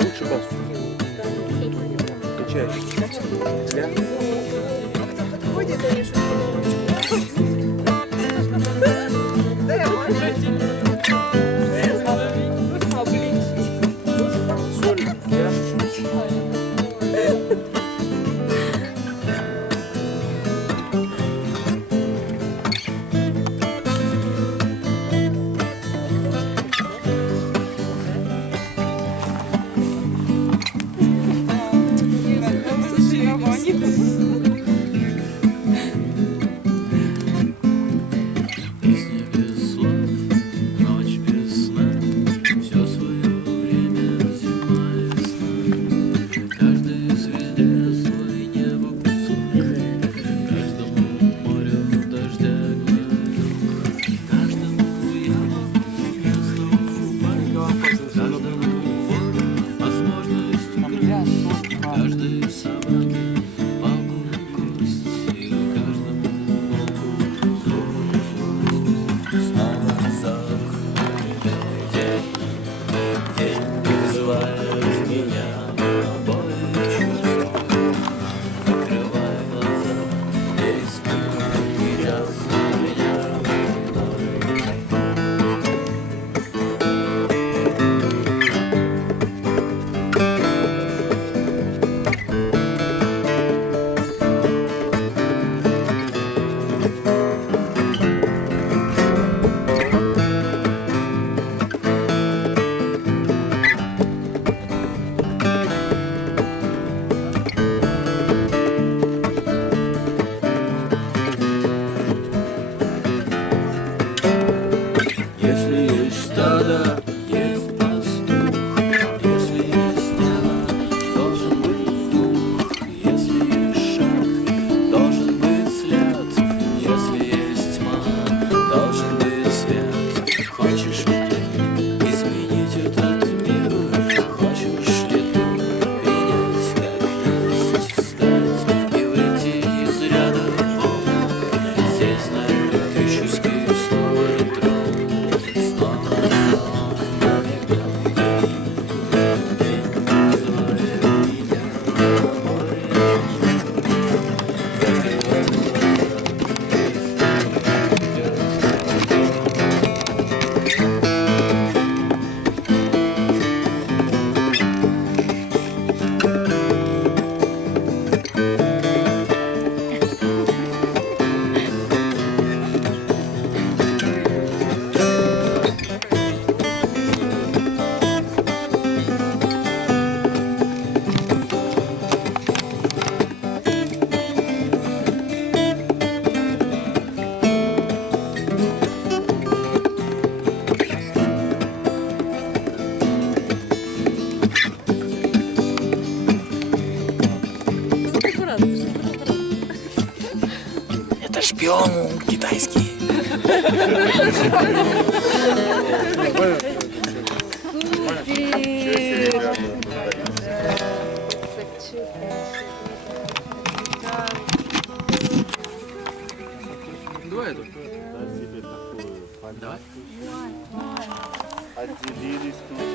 Лучше бас. Качаешь. Для? Ходит, они Соль. Для? Песня без слов, ночь без сна, все свое время зима весна. Каждой звезде свой небо кусок, каждому морю дождя глоток, каждому яму место упасть, каждому волю возможность украсть, каждой собаке палку и кость, и каждому волку злость. Снова закрытый день вызывает меня обои чувств. Закрывай глаза, весь мир ясно меня мной. Если есть стадо, есть пастух. Если есть тело, должен быть дух. Если есть шаг, должен быть след. Если есть тьма, должен быть свет. Хочешь ли ты изменить этот мир? Хочешь ли ты принять, как есть, стать и выйти из ряда вон? Сесть на электрический стул и трон. Это шпион китайский. Давай эту. Себе такую Давай. отделились тут.